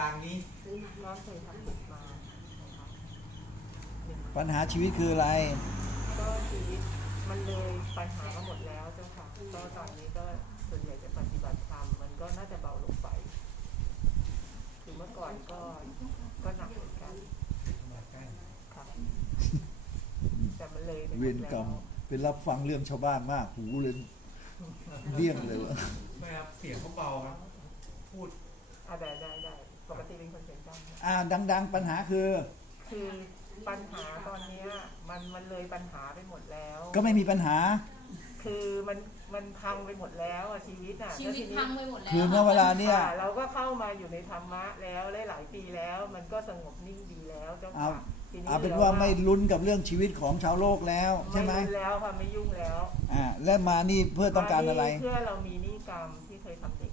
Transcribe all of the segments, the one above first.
ดังๆนี้ก็เคยทำผิดมานะคะ ปัญหาชีวิตคืออะไรก็ชีวิตมันเลยปัญหามาหมดแล้วเจ้าค่ะก็ตอนนี้ก็ส่วนใหญ่จะปฏิบัติธรรมมันก็น่าจะเบาลงไปคือเมื่อก่อนก็หนักเหมือนกันค่ะแต่มันเลยไปหม เว ด ร แล้ กรรม ว เป็นรับฟังเรื่องชาวบ้านมากหูเลยเลี่ยงเลยวะ ไม่ครับเสียงเขาเบาครับพูด ได้ปกติเป็นคนเสียงดังนะ ดังๆ ปัญหาคือ คือปัญหาตอนเนี้ยมันเลยปัญหาไปหมดแล้ว ก็ไม่มีปัญหา คือมันพังไปหมดแล้วอะชีวิตอะ ชีวิตพังไปหมดแล้ว คือเมื่อเวลาเนี่ย ค่ะเราก็เข้ามาอยู่ในธรรมะแล้วหลายปีแล้ว มันก็สงบนิ่งดีแล้วเจ้าค่ะทีนี้ เอาเป็นว่าไม่ลุ้นกับเรื่องชีวิตของชาวโลกแล้วใช่ไหม ไม่รู้แล้วค่ะไม่ยุ่งแล้ว และมานี่เพื่อต้องการอะไร เพื่อเรามีหนี้กรรมที่เคยทำเด็ก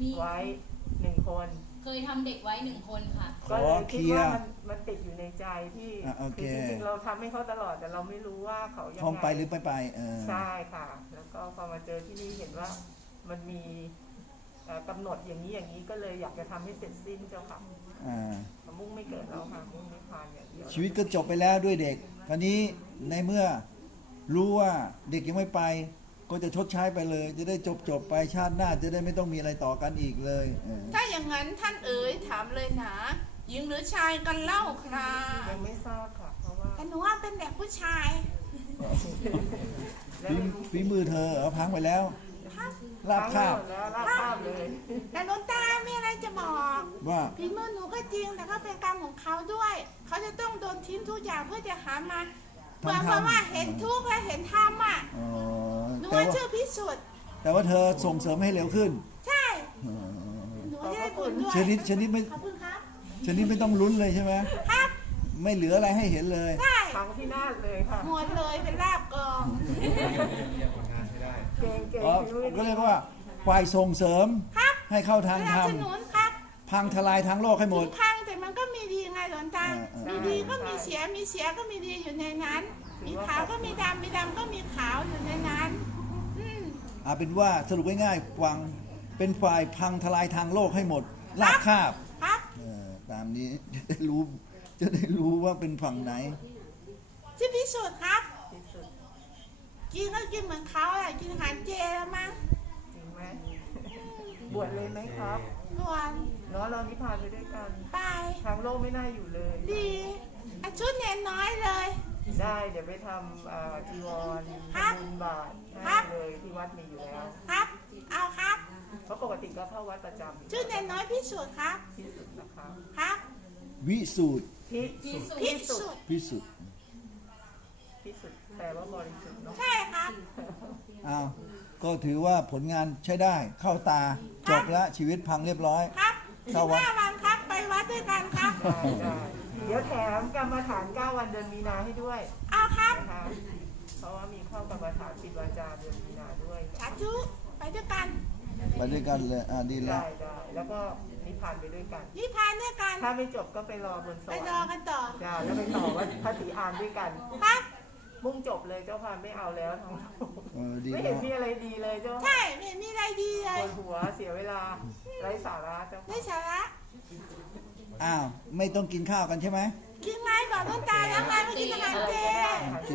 มี ไว้1 คน เคยทำเด็กไว้1 คนค่ะ ก็เลยคิดว่ามันติดอยู่ในใจที่ โอเค คือจริงๆเราทำให้เขาตลอดแต่เราไม่รู้ว่าเขายัง พร้อม ไง ไปหรือไม่ไปใช่ค่ะ แล้วก็พอมาเจอที่นี่เห็นว่ามันมีกำหนดอย่างนี้ก็เลยอยากจะทำให้เสร็จสิ้นเจ้าค่ะมุ่งไม่เกิดแล้วค่ะมุ่งไม่พานอย่างเดียว ชีวิตก็จบไปแล้วด้วยเด็กคราวนี้ในเมื่อรู้ว่าเด็กยังไม่ไป ก็จะชดใช้ไปเลย จะได้จบไปชาติหน้าจะได้ไม่ต้องมีอะไรต่อกันอีกเลยถ้าอย่างนั้นท่านเอ๋ยถามเลยนะหญิงหรือชายกันเล่าครับ ยังไม่ทราบค่ะ เพราะว่า แต่หนูว่าเป็นเด็กผู้ชาย ฝีมือเธอพังไปแล้ว ครับ ลาบคาบ แล้วลาบคาบเลย แต่หลวงตามีอะไรจะบอก ว่า ฝีมือหนูก็จริงแต่ก็เป็นกรรมของเขาด้วย เขาจะต้องโดนทิ้งทุกอย่างเพื่อจะหามาเพื่อว่าเห็นทุกข์และเห็นธรรมอ่ะ หนู แต่ ว่า ว่า ชื่อพิสุทธิ์ แต่ว่าเธอส่งเสริมให้เร็วขึ้น ใช่ หนูจะได้บุญด้วย ชนิดไม่ ขอบคุณครับ ชนิดไม่ต้องลุ้นเลยใช่ไหม ครับ ไม่เหลืออะไรให้เห็นเลย ใช่ พังที่นาศเลยค่ะ หมดเลยเป็นลาบกอง ยังผลงานใช้ได้ เก่ง ก็เรียกว่าฝ่ายส่งเสริม ครับ ให้เข้าทาง ส ธ นั ร บ รม สนุนครับ พังทลายทางโลกให้หม ถึ ด งพังแต่มันก็มีดีไงหลวงตา เออ มีดีก็มีเสีย มีเสียก็มีดีอยู่ในนั้น มีขาวก็มีดำ มีดำก็มีขาวอยู่ในนั้น เป็นว่าสรุปง่ายๆฟังเป็นฝ่ายพังทลายทางโลกให้หมดลาบคาบ ครับ ตามนี้ จะได้รู้ว่าเป็นฝั่งไหน ที่พิสูจน์ครับ ที่สุด กินก็กินเหมือนเขาแหละกินอาหารเจแล้วมั้ง จริงไหมบวชเลยไหมครับ รวน เนาะเรานิพพานไปด้วยกัน ไป ทางโลกไม่น่าอยู่เลย ดีอาชุดเนนน้อยเลย ได้เดี๋ยวไปทำจีวร ครับ บุญบาตร ครั ให้ บ เลยที่วัดมีอยู่แล้ว ครับ เอาครับ เพราะปกติก็เข้าวัดประจำ ชุดเนนน้อยพิสูจน์ครับ ที่สุดนะคะ ครับ วิสูตร ที่สุด พิ ที่สุ สู ด จน์ พิสุทธิ์ ที่สุดแปลว่าบริสุทธิ์เนาะ ใช่ครับ ก็ถือว่าผลงานใช้ได้เข้าตาจบแล้วชีวิตพังเรียบร้อย ครับ เข้าวัด 15 วันครับ ไปวัดด้วยกันครับ ได้เดี๋ยวแถมกรรมฐาน 9 วันเดือนมีนาให้ด้วย เอาครับ นะคะเพราะว่ามีเข้ากรรมฐานปิดวาจาเดือนมีนาด้วย สาธุไปด้วยกัน ไปด้วยกันเลยดีแล้ว ได้แล้วก็นิพพานไปด้วยกัน นิพพานด้วยกัน ถ้าไม่จบก็ไปรอบนส ไป วรร รอ ค์ กันต่อ จ้าแล้วไปต่อว่าพระศรีอานด้วยกัน ครับ มุ่งจบเลยเจ้าค่ะไม่เอาแล้วทั้งโลก ดี ไม่ แล้ เห็น ว มีอะไรดีเลยเจ้า ใช่ไม่เห็นมีอะไรดีเล ป ยว ดหัวเสียเวลาไร้สาระเจ้า ได้สาระ ไม่ต้องกินข้าวกันใช่ไหม กินไม้ก่อนต้นตาแล้วไงไม่กินอาหารเจ เจ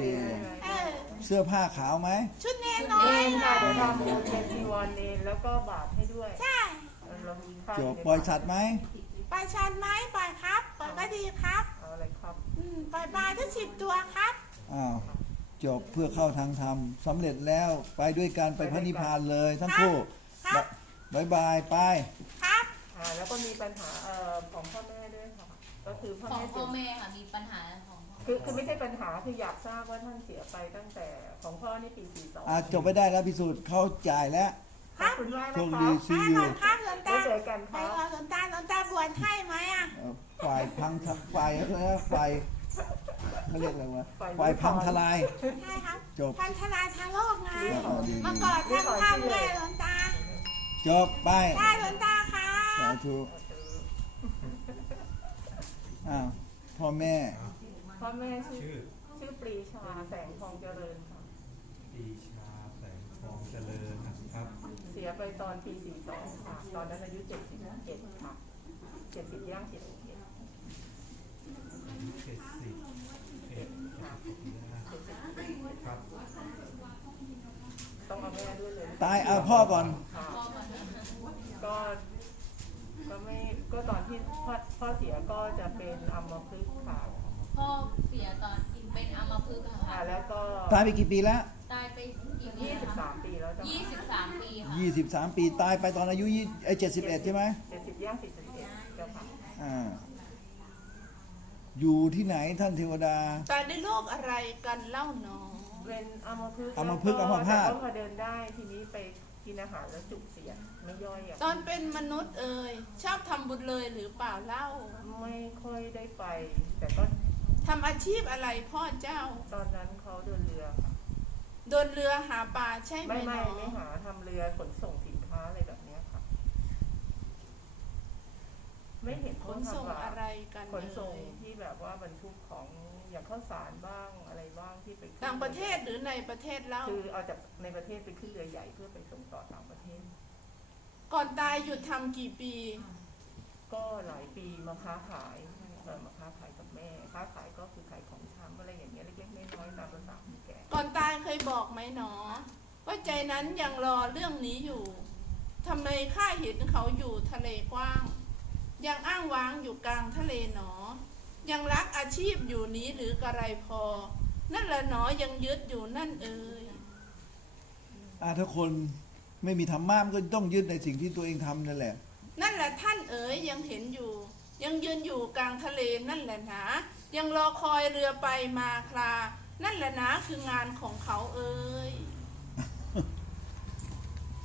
เออ เสื้อผ้าขาวไหม ชุดเนนน้อ เน ย นค่ะเดี๋ยวทำบุญเป็นจีวรเนนแล้วก็บาตรให้ด้วย ใช่ เรามีข้าว จบปล่อยสัตว์ไหม ปล่อยชันไหมปล่อยครับปล่อยก็ดีครับ เอาอะไรครับ ปล่อยปลาทั้ง10 ตัวครับ จบเพื่อเข้าทางธรรมสำเร็จแล้วไปด้วยกันไปพระนิพพานเลยทั้งคู่ ครับ บายบายไป ครับ แล้วก็มีปัญหาของพ่อแม่ด้วยค่ะก็คือพ่อ ของ แม่ พ่อ เสีย แม่ค่ะมีปัญหาของพ่อ คือไม่ใช่ปัญหาคืออยากทราบว่าท่านเสียไปตั้งแต่ของพ่อนี่ปี42จบไปได้แล้วพิสูจน์เข้าจ่ายแล้ว ขอบคุณมากนะ โชค ค ดี รับ ซี ให้ อู ก่อนครับหลวง ไว้ ตา เจอกันค ไป รับ ก่อนหลวงตาบวชให้ไหมอ่ะ ฝ่ายพังฝ่ายอะไรนะฝ่ายเขาเรียกอะไรวะฝ่ายพังทลาย ใช่ครับ จบ พันธลายทางโลกไง ดี เมื่อก่อนทำข้ามเลยหลวงตา จบไป ได้หลวงตาค่ะ สาธุพ่อแม่ พ่อแม่ชื่ ชื่อ อปรีชาแสงทองเจริญค่ะ ปีชาแสงทองเจริญนะครับ เสียไปตอนปี42ค่ะตอนนั้นอายุ77ค่ะ 70ย่าง71 ครับ ต้องเอาแม่ด้วยเลย ตายเอาพ่อก่อน ค่ะ พ่อก่อนนะ ก็ตอนที่พ่อเสียก็จะเป็นอัมพฤกษ์ค่ะ พ่อเสียตอนเป็นอัมพฤกษ์อะค่ะ แล้วก็ ตายไปกี่ปีแล้ว ตายไปกี่ปีนะคะ 23 ปีแล้วจ้ะ 23 ปีค่ะ 23 ปีตายไปตอนอายุ71ใช่ไหม 70ย่าง41เจ้าค่ะ อ่าอยู่ที่ไหนท่านเทวดา ตายด้วยโรคอะไรกันเล่าหนอ เป็นอัมพฤกษ์ อัมพฤกษ์อัมพาต แต่ก็พอเดินได้ทีนี้ไปกินอาหารแล้วจุกเสียดไม่ย่อยอ่ะ ตอนเป็นมนุษย์ชอบทำบุญเลยหรือเปล่าเล่า ไม่ค่อยได้ไป แต่ก็ ทำอาชีพอะไรพ่อเจ้า ตอนนั้นเขาเดินเรือค่ะ โดนเรือหาปลาใช่ไหม ไม่ หนอ ไม่หาทำเรือขนส่งสินค้าอะไรแบบเนี้ยค่ะ ไม่เห็น ข เขา นส่ง ทำอะ อะไรกัน ขนส่งที่แบบว่าบรรทุกของอย่างข้าวสารบ้างอะไรบ้างที่ไปขึ้น ต่างประเทศหรือในประเทศเล่า คือเอาจากในประเทศไปขึ้นเรือใหญ่เพื่อไปส่งต่อต่างประเทศ ก่อนตายหยุดทำกี่ปี ก็หลายปีมาค้าขายมาค้าขายกับแม่ ค้าขายก็คือขายของชำอะไรอย่างเงี้ยเล็กๆน้อยๆตามภาษาคนแก่ ก่อนตายเคยบอกไหมหนอ ว่าใจนั้นยังรอเรื่องนี้อยู่ทำไมข้าเห็นเขาอยู่ทะเลกว้าง ยังอ้างว้างอยู่กลางทะเลหนอ ยังรักอาชีพอยู่นี้หรือกระไรพอ นั่นแหละหนอยังยึดอยู่นั่นถ้าคนไม่มีธรรมะมันก็ต้องยึดในสิ่งที่ตัวเองทำนั่นแหละ นั่นแหละท่านยังเห็นอยู่ ยังยืนอยู่กลางทะเลนั่นแหละนะยังรอคอยเรือไปมาคลา นั่นแหละนะคืองานของเขา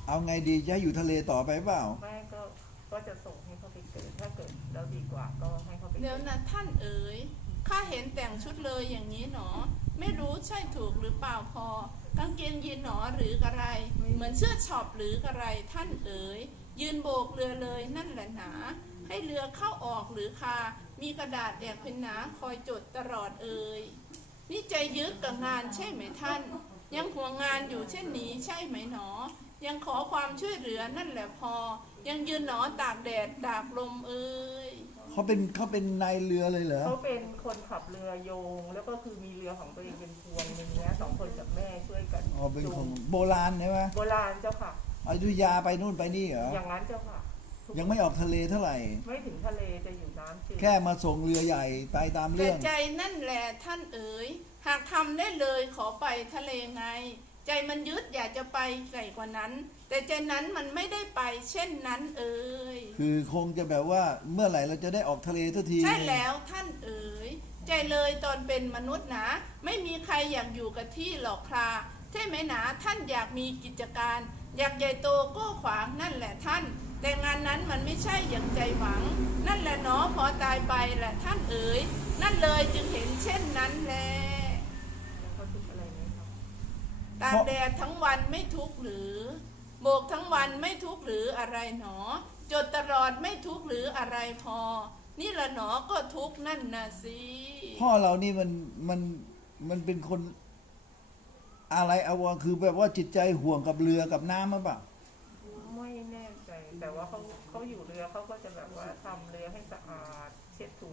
เอาไงดีจะให้อยู่ทะเลต่อไปเปล่า แม่ก็จะส่งให้เขาไปเกิดถ้าเกิดแล้วดีกว่าก็ให้เขาไป เดี๋ยวนะท่านข้าเห็นแต่งชุดเลยอย่างนี้หนอ ไม่รู้ใช่ถูกหรือเปล่าพอกางเกงยีนหนอหรือกระไร เหมือนเสื้อช็อปหรือกระไรท่านยืนโบกเรือเลยนั่นแหละหนา ให้เรือเข้าออกหรือคา มีกระดาษแดกเป็นหนาคอยจดตลอดนี่ใจยึดกับงานใช่ไหมท่าน ยังห่วงงานอยู่เช่นนี้ใช่ไหมหนอ ยังขอความช่วยเหลือนั่นแหละพอ ยังยืนหนอตากแดดตากลมเขาเป็นนายเรือเลยเหรอ เขาเป็นคนขับเรือโยง แล้วก็คือมีเรือของตัวเองเป็นพวงหนึ่งเนี้ย2 คนกับแม่ช่วยกัน อ๋อเป็นของโบราณใช่ไหม โบราณเจ้าค่ะ อยุธยาไปนู่นไปนี่เหรอ อย่างนั้นเจ้าค่ะ ยังไม่ออกทะเลเท่าไหร่ ไม่ถึงทะเลจะอยู่น้ำจืด แค่มาส่งเรือใหญ่ไปตาม แต่ เรื่อง ใจนั่นแหละท่านหากทำได้เลยขอไปทะเลไง ใจมันยึดอยากจะไปไกลกว่านั้น แต่ใจนั้นมันไม่ได้ไปเช่นนั้นคือคงจะแบบว่าเมื่อไหร่เราจะได้ออกทะเลสักที ใช่แล้วท่านใจเลยตอนเป็นมนุษย์นะไม่มีใครอยากอยู่กับที่หรอกคราใช่ไหมนะท่านอยากมีกิจการ อยากใหญ่โตก็ขวางนั่นแหละท่าน แต่งานนั้นมันไม่ใช่อย่างใจหวัง นั่นแหละเนาะพอตายไปแหละท่านนั่นเลยจึงเห็นเช่นนั้นแหละ แล้วเขาทุกข์อะไรไหมครับ ตากแดดทั้งวันไม่ทุกข์หรือ โบกทั้งวันไม่ทุกข์หรืออะไรหนอ จดตลอดไม่ทุกข์หรืออะไรพอ นี่ละหนอก็ทุกข์นั่นนะสิ พ่อเรานี่มันเป็นคนอะไรอาวรณ์คือแบบว่าจิตใจห่วงกับเรือกับน้ำมั้งปะ ไม่แน่ใจ แต่ว่าเขาอยู่เรือเขาก็จะแบบว่าทำเรือให้สะอาด เช็ดถู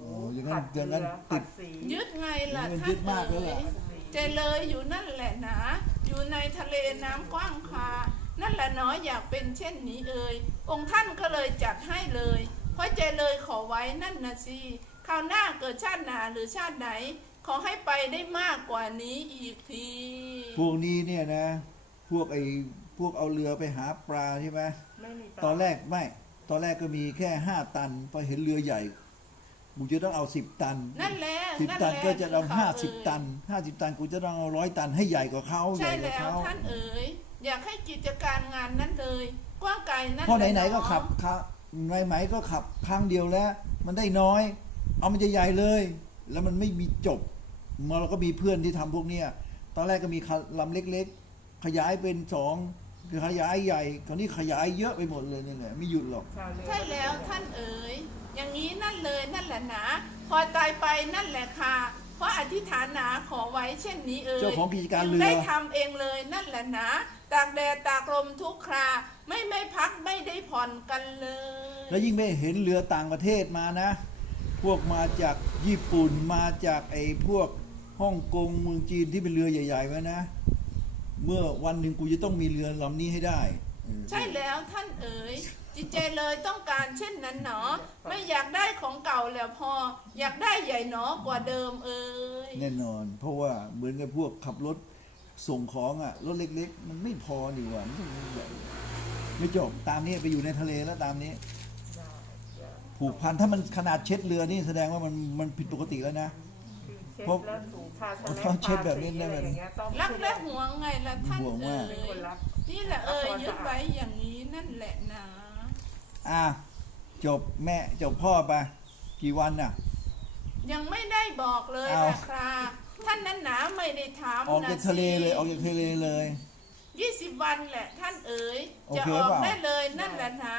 ขัดเรือขัดสี ยึดไงล่ะ มัน ท่า ยึ น ดมากแล้วล่ะ ใจเลยอยู่นั่นแหละนะอยู่ในทะเลน้ำกว้างคานั่นแหละเนาะอยากเป็นเช่นนี้องค์ท่านก็เลยจัดให้เลย เพราะใจเลยขอไว้นั่นนะสิคราวหน้าเกิดชาติหน้าหรือชาติไหน ขอให้ไปได้มากกว่านี้อีกที พวกนี้เนี่ยนะ พวกเอาเรือไปหาปลาใช่ไหม ไม่มี ตอนแรกก็มีแค่5 ตันพอเห็นเรือใหญ่กูจะต้องเอา10 ตัน นั่นแหละ 10 ตันก็จะเอา50 ตัน50 ตันกูจะต้องเอา100 ตันให้ใหญ่กว่าเขาให ใช่ ญ่กว่า แล้ว เขา ท่านอยากให้กิจการงานนั้นเลยกว้างไกลนั่น เพราะ แหละ ไหนๆก็ขับไหนๆก็ขับครั้งเดียวแล้ว มันได้น้อย เอามันจะใหญ่เลย แล้วมันไม่มีจบเราก็มีเพื่อนที่ทำพวกเนี้ยตอนแรกก็มีลำเล็กๆ ขยายเป็น2คือขยายใหญ่คราวนี้ขยายเยอะไปหมดเลยนี่แหละไม่หยุดหรอก ใช่แล้วท่านอย่างนี้นั่นเลยนั่นแหละนะพอตายไปนั่นแหละค่ะเพราะอธิษฐานหนาขอไว้เช่นนี้ เจ้าของกิจการ จึง เรือ ได้ทำเองเลยนั่นแหละนะ ตากแดดตากลมทุกครา ไม่พักไม่ได้ผ่อนกันเลย แล้วยิ่งไม่เห็นเรือต่างประเทศมานะ พวกมาจากญี่ปุ่นมาจากไอ้พวกฮ่องกงเมืองจีนที่เป็นเรือใหญ่ๆไว้นะ เมื่อวันหนึ่งกูจะต้องมีเรือลำนี้ให้ได้เออ ใช่แล้วท่านเอ๋ยจิตใจเลยต้องการเช่นนั้นหนอ ไม่อยากได้ของเก่าแล้วพอ อยากได้ใหญ่หนอกว่าเดิมเอ๋ย แน่นอน เพราะว่าเหมือนกับพวกขับรถส่งของอ่ะรถเล็กๆ มันไม่พอดีกว่ามันต้องใหญ่ไม่จบตามนี้ไปอยู่ในทะเลแล้วตามนี้ ได้เดี๋ยว ผูกพันถ้ามันขนาดเช็ดเรือนี่แสดงว่ามันผิดปกติแล้วนะ คือเช็ด เพราะ แล้วถูทาส เพราะ แล เขาเช็ดแบบนี้ ทาสี ได้ไหม อะไรอย่างเงี้ยต้อง รักและห่วงไงล่ะท่าน ห่วง เอ๋ มาก เป็น ย คนรัก นี่แหละเอ๋ยยึดไว้อย่างนี้นั่นแหละนะ อ่ะจบแม่จบพ่อไปกี่วันน่ะ ยังไม่ได้บอกเลย เอา นะครับท่านนั้นหนาไม่ได้ถาม ออกจากทะเลเลยออกจากทะเลเลย 20 วันแหละท่านเอ๋ย โอ จะ เค ออก เปล่า ได้เลยนั่นแหละหนา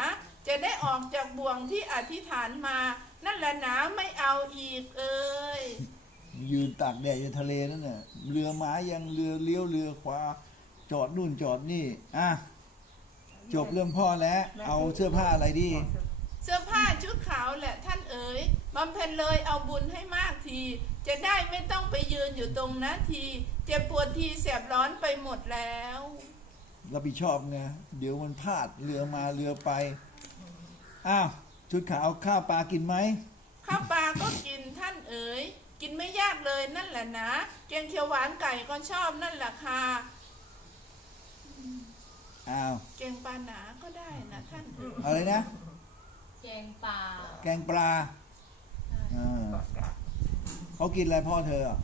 จะได้ออกจากบ่วงที่อธิษฐานมา นั่นแหละหนาไม่เอาอีกเอ๋ย ยืนตากแดดอยู่ทะเลนั่นน่ะเรือม้ายังเรือเลี้ยวเรือขวาจอดนู่นจอดนี่อ่ะจบเรื่องพ่อแล้ว เอาเสื้อผ้าอะไรดี เสื้อผ้าชุดขาวแหละท่านเอ๋ยบำเพ็ญเลยเอาบุญให้มากที จะได้ไม่ต้องไปยืนอยู่ตรงนาทีเจ็บปวดทีแสบร้อนไปหมดแล้ว รับผิดชอบไงเดี๋ยวมันพลาดเรือมาเรือไปอ้าวชุดขาวข้าวปลากินไหม ข้าวปลาก็กินท่านเอ๋ยกินไม่ยากเลยนั่นแหละนะแกงเขียวหวานไก่ก็ชอบนั่นแหละค่ะ อ้าว แกงปลาหนาก็ได้นะท่านเอ๋ย อะไรนะ แกงปลา แกงปลาอ่า ปากกา เขากินอะไรพ่อเธออ่ะ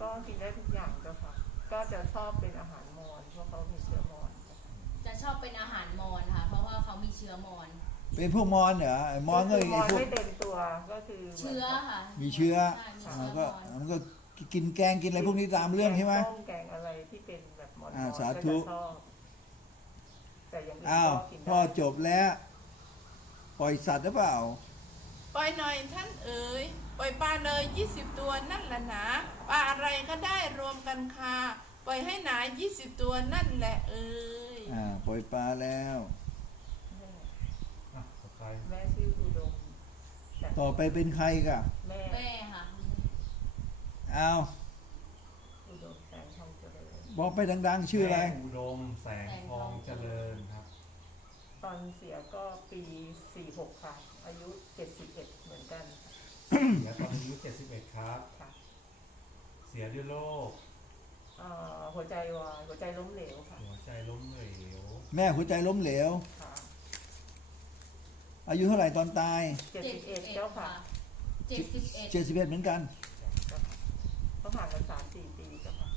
ก็กินได้ทุกอย่างเจ้าค่ะ ก็จะชอบเป็นอาหารมอญเพราะเขามีเชื้อมอญ จะชอบเป็นอาหารมอญค่ะ เพราะว่าเขามีเชื้อมอญ เป็นพวกมอญเหรอไอ้มอญก็ คือม ไอ้ อญ พวก ไม่เต็มตัวก็คือ เชื้อค่ะ มีเชื้อ ใช่มี อ่า เชื้อ ก็ มอญ มันก็กินแกงกินอะไรพวกนี้ตามเรื่องใช่ไหม ต้มแกงอะไรที่เป็นแบบมอญ อ่า ก็ สา จะ ธุ ชอบแต่อย่างอื่น อ้าว ก็กิน พ่อ ได้ จบแล้ว ปล่อยสัตว์หรือเปล่า ปล่อยหน่อยท่านเอ๋ยปล่อยปลาเลย20 ตัวนั่นแหละนะปลาอะไรก็ได้รวมกันค่ะปล่อยให้หนา20 ตัวนั่นแหละเอ๋ย ปล่อยปลาแล้ว อ่ะต่อไป แม่ชื่ออุดมแต่ ต่อไปเป็นใครกะ แม่ แม่ค่ะ อ้าว อุดมแสงทองเจริญ บอกไปดังๆ ชื่ออะไร แม่อุดมแสงทองเจริญครับ ตอนเสียก็ปี 46 ค่ะ อายุ 71 เหมือนกัน เสียตอนอายุ71ครับ ค่ะ เสียด้วยโรค หัวใจวายหัวใจล้มเหลวค่ะ หัวใจล้มเหลว แม่หัวใจล้มเหลว ค่ะ อายุเท่าไหร่ตอนตาย 71 เจ้าค่ะ 71 71เหมือนกัน ต้องห่างกัน3-4 ปีเจ้าค่ะ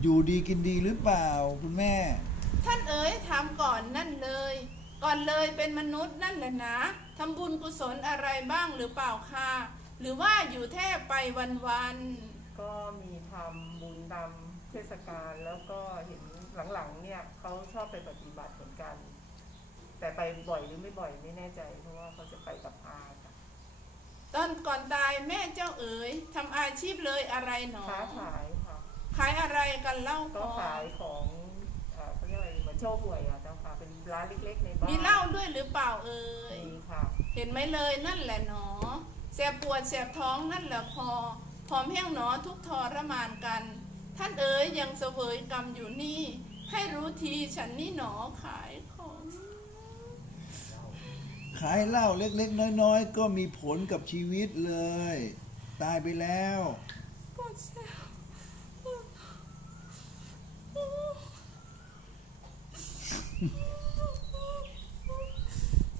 อยู่ดีกินดีหรือเปล่าคุณแม่ ท่านเอ๋ยถามก่อนนั่นเลย ก่อนเลยเป็นมนุษย์นั่นแหละนะทำบุญกุศลอะไรบ้างหรือเปล่าคะหรือว่าอยู่แทบไปวันๆ ก็มีทำบุญตามเทศกาลแล้วก็เห็นหลังๆเนี่ยเขาชอบไปปฏิบัติเหมือนกัน แต่ไปบ่อยหรือไม่บ่อยไม่แน่ใจ เพราะว่าเขาจะไปกับอาค่ะ ตอนก่อนตายแม่เจ้าเอ๋ยทำอาชีพเลยอะไรหนอ ค้าขายค่ะ ขายอะไรกันเล่า ก็ พอ ขายของเขาเรียกอะไรเหมือนโชว์หวยอ่ะเจ้าค่ะ เป็นร้านเล็กๆในบ้าน มีเหล้าด้วยหรือเปล่าเอ๋ย มีค่ะ เห็นไหมเลยนั่นแหละหนอแสบปวดแสบท้องนั่นแหละพอผอมแห้งหนอทุกทรมานกัน ท่านเอ๋ยยังเสวยกรรมอยู่นี่ ให้รู้ทีฉันนี่หนอขายของ ขายเหล้าเล็กๆ น้อยๆ ก็มีผลกับชีวิตเลย ตายไปแล้ว ปวดแสบ ก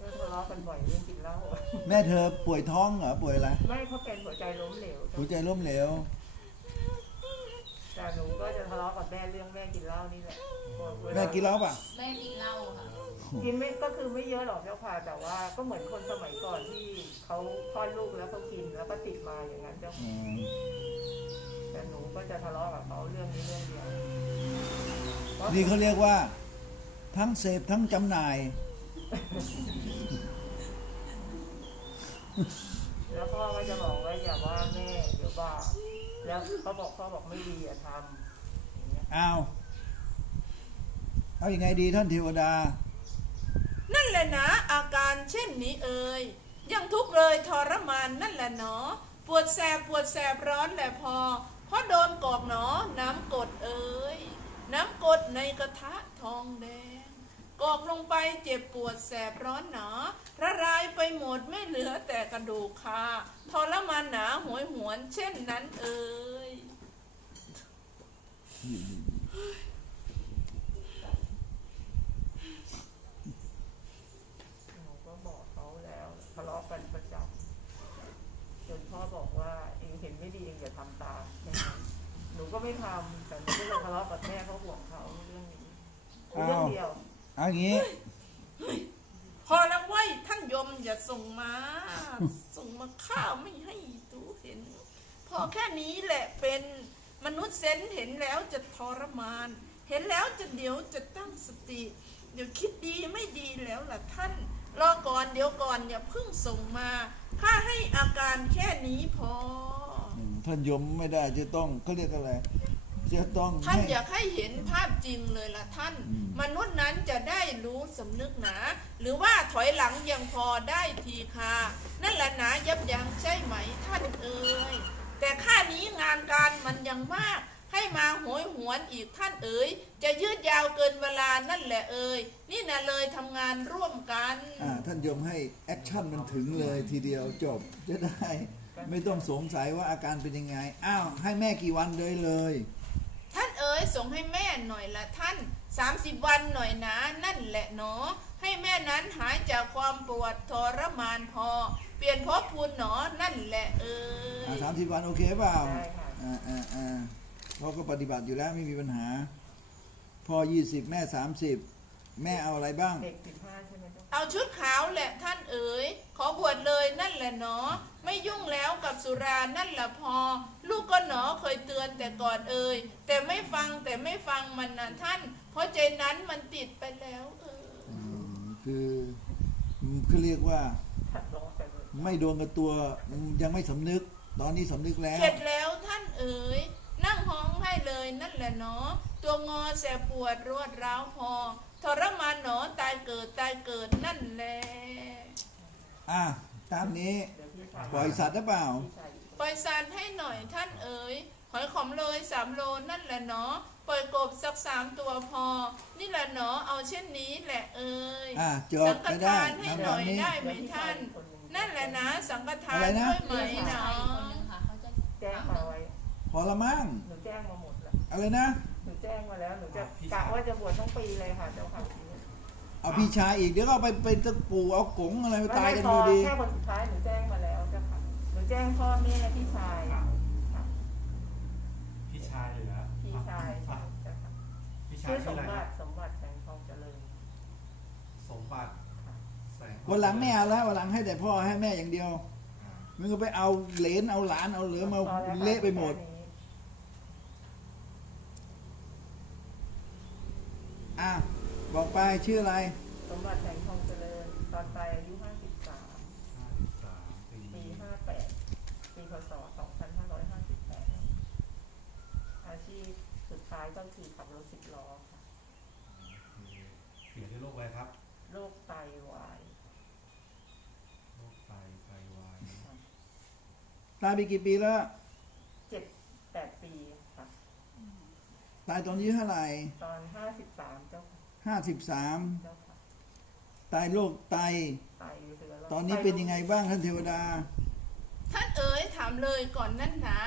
็ทะเลาะกันบ่อยเรื่องกินเหล้า แม่เธอป่วยท้องเหรอป่วยอะไร ไม่เขาเป็นหัวใจล้มเหลว หัวใจล้มเหลว แต่หนูก็จะทะเลาะกับแม่เรื่องแม่กินเหล้านี่แหละเวลา แม่กินเหล้าป่ะ แม่กินเหล้าค่ะ กินไม่ก็คือไม่เยอะหรอกเจ้าค่ะแต่ว่าก็เหมือนคนสมัยก่อนที่เขาคลอดลูกแล้วเขากินแล้วก็ติดมาอย่างนั้นเจ้าค่ะ อืม แต่หนูก็จะทะเลาะกับเขาเรื่องนี้เรื่องเดียวเพราะ นี่เขาเรียกว่า ทั้งเสพทั้งจำหน่าย แล้วพ่อก็จะบอกว่าอย่าว่าแม่เดี๋ยวบาปแล้วเขาบอกไม่ดีอย่าทำอย่างเงี้ย เอาอยัางไงดีท่านเทวดา นั่นแหละนะอาการเช่นนี้เอ่ยยังทุกข์เลยทรมานนั่นแหละเนาะปวดแสบร้อนแหละพอเพราะโดนกอกหนอน้ำกรดเอ่ยน้ำกรดในกระทะทองแดงกอกลงไปเจ็บปวดแสบร้อนหนาละลายไปหมดไม่เหลือแต่กระดูกคาทรมานหนาหวยหวนเช่นนั้นเอ่ย หนูก็บอกเขาแล้วทะเลาะกันประจำจนพ่อบอกว่าเองเห็นไม่ดีเองอย่าทำตามแค่นั้นหนูก็ไม่ทำแต่หนูก็เลยทะเลาะกับแม่เขาห่วงเขาเรื่องนี้เรื่องเดียว เอาอย่างนี้ พอแล้วเว้ยท่านยมอย่าส่งมา ส่งมาข้าวไม่ให้ตูเห็น พอแค่นี้แหละเป็นมนุษย์เซนเห็นแล้วจะทรมาน เห็นแล้วจะเดี๋ยวจะตั้งสติ เดี๋ยวคิดดีไม่ดีแล้วล่ะท่านรอก่อนเดี๋ยวก่อนอย่าเพิ่งส่งมาข้าให้อาการแค่นี้พอ ท่านยมไม่ได้จะต้องเขาเรียกอะไรจะต้อง ท่าน ให้ อยากให้เห็นภาพจริงเลยล่ะท่าน มนุษย์นั้นจะได้รู้สำนึกหนา หรือว่าถอยหลังยังพอได้ทีคานั่นแหละหนายับยั้งใช่ไหมท่านเอ่ยแต่ข้านี้งานการมันยังมาก ให้มาโหยหวนอีกท่านเอ๋ยจะยืดยาวเกินเวลานั่นแหละเอ่ยนี่นะเลยทำงานร่วมกัน ท่านยมให้แอคชั่นมันถึงเลยทีเดียวจบจะได้ ไม่ต้องสงสัยว่าอาการเป็นยังไงให้แม่กี่วันเลย ท่านเอ๋ยส่งให้แม่หน่อยละท่าน30 วันหน่อยนะนั่นแหละเนาะให้แม่นั้นหายจากความปวดทรมานพอ เปลี่ยนภพภูมิหนอนั่นแหละเอ๋ย 30 วันโอเคเปล่า ได้ค่ะ เราก็ปฏิบัติอยู่แล้วไม่มีปัญหาพ่อ20แม่30แม่เอาอะไรบ้าง เด็ก15ใช่ไหมเจ้า เอาชุดขาวแหละท่านเอ๋ยขอบวชเลยนั่นแหละเนาะไม่ยุ่งแล้วกับสุรานั่นแหละพอ ลูกก็หนอเคยเตือนแต่ก่อนเอ่ยแต่ไม่ฟังมันนะท่าน เพราะใจนั้นมันติดไปแล้วคือเรียกว่า ขัดร้องกันเลย ไม่โดนกับตัวยังไม่สำนึก ตอนนี้สำนึกแล้ว เสร็จแล้วท่านเอ๋ยนั่งห้องให้เลยนั่นแหละเนาะตัวงอแสบปวดรวดร้าวพอทรมานหนอตายเกิดนั่นแหละ ตามนี้ เดี๋ยวพี่ชาย ปล่อยสัตว์หรือเปล่า พี่ชาย ปล่อยสารให้หน่อยท่านเอ๋ยหอยขมเลย3 โลนั่นแหละเนาะปล่อยกบสัก3 ตัวพอ นี่แหละเนาะเอาเช่นนี้แหละเอ๋ย จบ สังฆ ไม่ได้ ทานให้หน่อย ทำแบบนี้ ได้ไหมท่าน นั่นแหละนะสังฆทาน อะไรนะ ด้วยไหม มี เนา ชายอีกคน ะ นึงค่ะเขาจะ แจ้งมาไว้ พอละมั่ง หนูแจ้งมาหมดแล้ว อะไรนะ หนูแจ้งมาแล้วหนูจะกะว่าจะบวชทั้งปีเลยค่ะเจ้าค่ะ เอาพี่ชายอีกเดี๋ยวก็เอาไปตะปูเอากงอะไรไปตายกัน พ ดู อ ดี แค่คนสุดท้ายหนูแจ้งมาแล้วเจ้าค่ะหนูแจ้งพ่อแม่พี่ชายค่ะ พี่ชายเหลือ พี่ชาย อ่ะ เจ้าค่ะ พี่ชาย ชื่อส ชื่อ ม อะไร บั นะ ติสมบัติแสงทองเจริญ สมบัติแสง วันหลังไม่เอาแล้ววันหลังให้แต่พ่อให้แม่อย่างเดียว อ่า มึงก็ไปเอาเหลนเอาหลานเอาเหลือมา พอแล้วค่ เละไปหมด แค่นี้ บอกไปชื่ออะไร สมบัติแสงทองเจริญตอนไปอายุ53 53 ปี ปี 58 ปีพศ 2558 อาชีพสุดท้ายก็คือขับรถ10 ล้อค่ะ เสียด้วยโรคอะไรครับ โรคไตวาย โรคไตวาย ตายไปกี่ปีแล้ว 7-8 ปีค่ะ ตายตอนอายุเท่าไหร่ ตอน 53 เจ้าค่ะ 53 เจ้าค่ะ ตายโรคไต ไตเรื้อรัง ตอนนี้เป็นยังไงบ้างท่านเทวดา ท่านเอ๋ยถามเลยก่อนนั่นหนา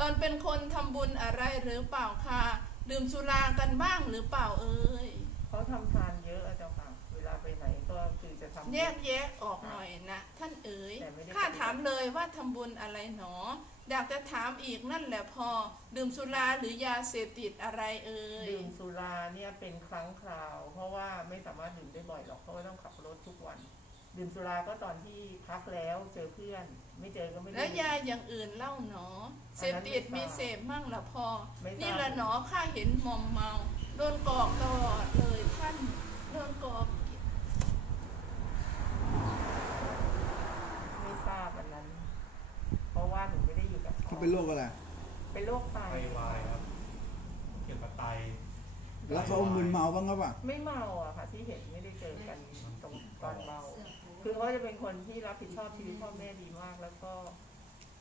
ตอนเป็นคนทำบุญอะไรหรือเปล่าคะดื่มสุรากันบ้างหรือเปล่าเอ๋ย เขาทำทานเยอะอะเจ้าค่ะ เวลาไปไหนก็คือจะทำ แยกออกหน่อยนะท่านเอ๋ย แต่ไม่ได้ ข้าถามเลยว่าทำบุญอะไรหนออยากจะถามอีกนั่นแหละพอ ดื่มสุราหรือยาเสพติดอะไรเอ่ย ดื่มสุราเนี่ยเป็นครั้งคราว เพราะว่าไม่สามารถดื่มได้บ่อยหรอกเพราะว่าต้องขับรถทุกวัน ดื่มสุราก็ตอนที่พักแล้วเจอเพื่อน ไม่เจอก็ไม่ได้ แล้วยาอย่างอื่นเล่าหนอ เสพติดมีเสพมั่งละพอ ไม่ทราบ นี่ละหนอข้าเห็นมอมเมาโดนกอกตลอดเลยท่านโดนกอก ไม่ทราบอันนั้น เพราะว่าหนูไม่ได้อยู่กับ เขา เขา เป็นโรคอะไร เป็นโรคไต ไตวายครับ เกี่ยวกับไต แล้วเขามึนเมาบ้างครับป่ะ ไม่เมาอะค่ะที่เห็นไม่ได้เจอกันตรงตอนเมา คือเขาจะเป็นคนที่รับผิดชอบชีวิตพ่อแม่ดีมาก แล้วก็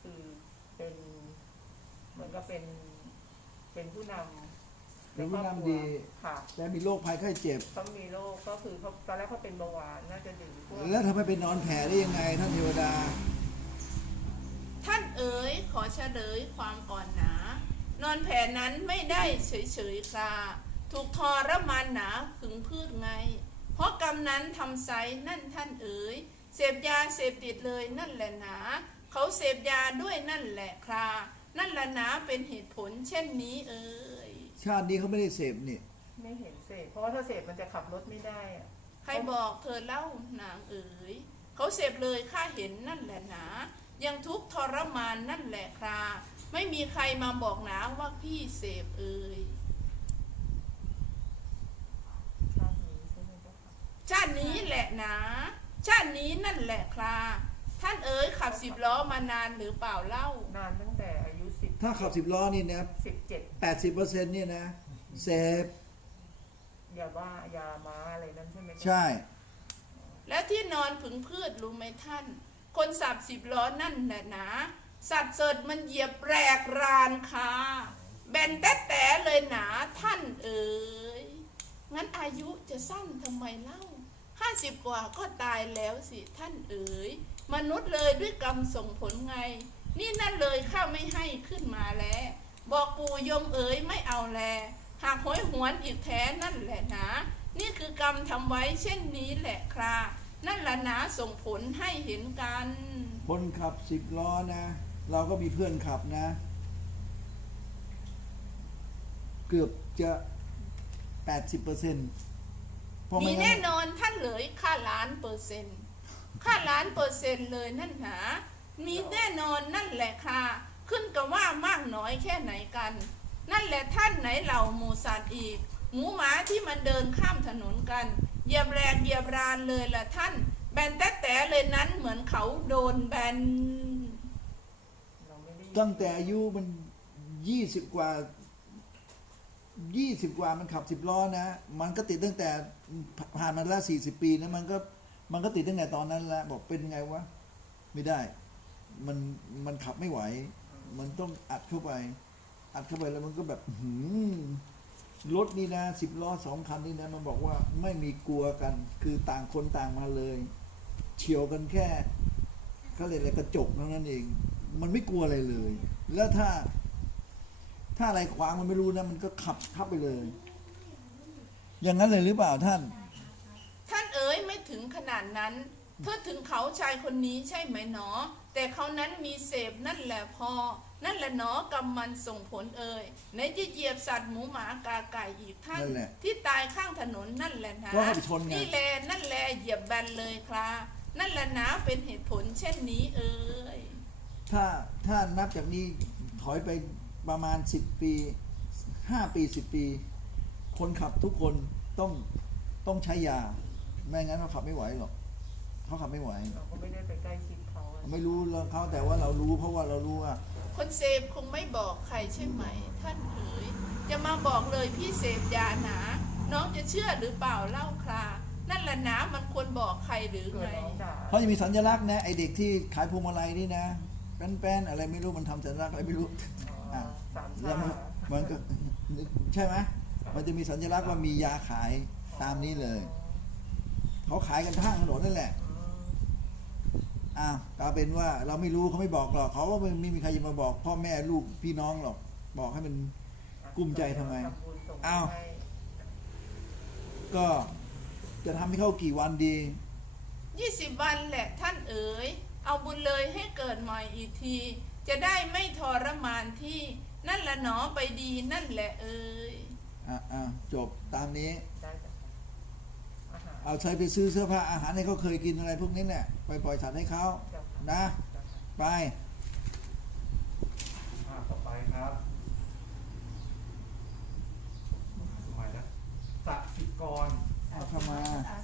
คือเป็นเหมือนกับเป็นผู้นำ เป็นผู้นำดี ค่ะ แต่มีโรคภัยไข้เจ็บ เขามีโรคก็คือเขาตอนแรกเขาเป็นเบาหวานน่าจะดื่มพวก แล้วทำไมไปนอนแผ่ได้ยังไงท่านเทวดา ท่านเอ๋ยขอเฉลยความก่อนหนา นอนแผ่นั้นไม่ได้เฉยๆคราถูกทรมานหนาขึงพืชไง เพราะกรรมนั้นทำไซนั่นท่านเอ๋ยเสพยาเสพติดเลยนั่นแหละหนาเขาเสพยาด้วยนั่นแหละครานั่นแหละหนาเป็นเหตุผลเช่นนี้เอ๋ย ชาตินี้เขาไม่ได้เสพนี่ ไม่เห็นเสพเพราะว่าถ้าเสพมันจะขับรถไม่ได้อะ ใครบอกเธอเล่านางเอ๋ยเขาเสพเลยข้าเห็นนั่นแหละหนายังทุกข์ทรมานนั่นแหละคราไม่มีใครมาบอกหนาว่าพี่เสพเอ๋ย ชาตินี้ใช่ไหมเจ้าค่ะ ชาตินี้แหละหนาชาตินี้นั่นแหละคราท่านเอ๋ยขับ10 ล้อมานานหรือเปล่าเล่าน านตั้งแต่อายุ10 ถ้าขับ10 ล้อนี่นะ 17 80%เนี่ยนะเสพ ยาบ้ายาม้าอะไรนั้นใช่ไหมเจ้า ใช่ และที่นอนผึ่งพืชรู้ไหมท่าน คนสับ10 ล้อนั่นแหละหนาสัตว์เสดมันเหยียบแรกรานคาแบนแต๊ะเลยหนาท่านเอ๋ยงั้นอายุจะสั้นทำไมเล่า50 กว่าก็ตายแล้วสิท่านเอ๋ยมนุษย์เลยด้วยกรรมส่งผลไง นี่นั่นเลยข้าไม่ให้ขึ้นมาแล้วบอกปู่ยมเอ๋ยไม่เอาแลหากหวยหวนอีกแท้นั่นแหละหนานี่คือกรรมทำไว้เช่นนี้แหละครานั่นแหละหนาส่งผลให้เห็นกัน คนขับ10 ล้อนะ เราก็มีเพื่อนขับนะ เกือบจะ 80%เพราะ มี ไม่ แน่ งั้น นอนท่านเลยค่า1,000,000%ค่า1,000,000%เลยนั่นหนามีแน่นอนนั่นแหละค่ะขึ้นกับว่ามากน้อยแค่ไหนกัน นั่นแหละท่านไหนเหล่าหมูสัตว์อีกหมูหมาที่มันเดินข้ามถนนกันเหยียบแรงเหยียบรานเลยละท่านแบนแต๊ะเลยนั้นเหมือนเขาโดนแบน เราไม่ได้ ตั้งแต่อายุมัน20 กว่ามันขับ10 ล้อนะ มันก็ติดตั้งแต่ผ่านมาแล้ว40 ปีนะมันก็ติดตั้งแต่ตอนนั้นแล้วบอกเป็นไงวะไม่ได้ มันขับไม่ไหว มันต้องอัดเข้าไปแล้วมันก็แบบรถนี่นะ10 ล้อ2 คันนี่นะมันบอกว่าไม่มีกลัวกันคือต่างคนต่างมาเลยเฉียวกันแค่เขาเรียกอะไรกระจกเท่านั้นเอง มันไม่กลัวอะไรเลย แล้วถ้าอะไรขวางมันไม่รู้นะมันก็ขับทับไปเลย อย่างนั้นเลยหรือเปล่าท่าน ท่านเอ๋ยไม่ถึงขนาดนั้นเธอถึงเขาชายคนนี้ใช่ไหมหนอแต่เขานั้นมีเสพนั่นแหละพอนั่นแหละหนอกรรมมันส่งผลเอ่ยไหนจะเหยียบสัตว์หมูหมากาไก่อีกท่าน นั่นแหละ ที่ตายข้างถนนนั่นแหละนะ ก็ให้ไปชนไง นี่แหละนั่นแหละเหยียบแบนเลยครานั่นแหละนะเป็นเหตุผลเช่นนี้เอ่ย ถ้านับจากนี้ถอยไปประมาณ10 ปี5 ปี10 ปี คนขับทุกคนต้องใช้ยาไม่งั้นเขาขับไม่ไหวหรอกเขาขับไม่ไหว เราก็ไม่ได้ไปใกล้ชิดเขาอะ ไม่รู้เรื่องเขาแต่ว่าเรารู้เพราะว่าเรารู้ว่า คนเสพคงไม่บอกใครใช่ไหม ท่านเอ๋ยจะมาบอกเลยพี่เสพยาหนา น้องจะเชื่อหรือเปล่าเล่าครานั่นแหละนะมันควรบอกใครหรือ เกิด ไง น้องด่า เขาจะมีสัญลักษณ์นะไอเด็กที่ขายพวงมาลัยนี่นะแป้นๆอะไรไม่รู้มันทำสัญลักษณ์อะไรไม่รู้ อ๋อสาม แล้ว ชา มันก็ใช่ไหมมันจะมีสัญลักษณ์ว่ามียาขายตามนี้เลย เขาขายกันข้างถนนนั่นแหละอ้าวกลายเป็นว่าเราไม่รู้เขาไม่บอกหรอกเขาว่าไม่มีใครจะมาบอกพ่อแม่ลูกพี่น้องหรอกบอกให้มัน กุ้มใจทำไม ทำบุญส่ง อ้าว ให้ ก็จะทำให้เขากี่วันดี 20 วันแหละท่านเอ๋ยเอาบุญเลยให้เกิดใหม่อีกที จะได้ไม่ทรมานที่ นั่นแหละหนอไปดีนั่นแหละเอ๋ย จบตามนี้ ได้จ้ะอาหาร เอาใช้ไปซื้อเสื้อผ้าอาหารให้เขาเคยกินอะไรพวกนี้เนี่ยไปปล่อยสัตว์ให้เขา เจ้าค่ะ นะ เจ้าค่ะ ไป ต่อไปครับสมัยนะสักสิกร เอาเข้ามา สา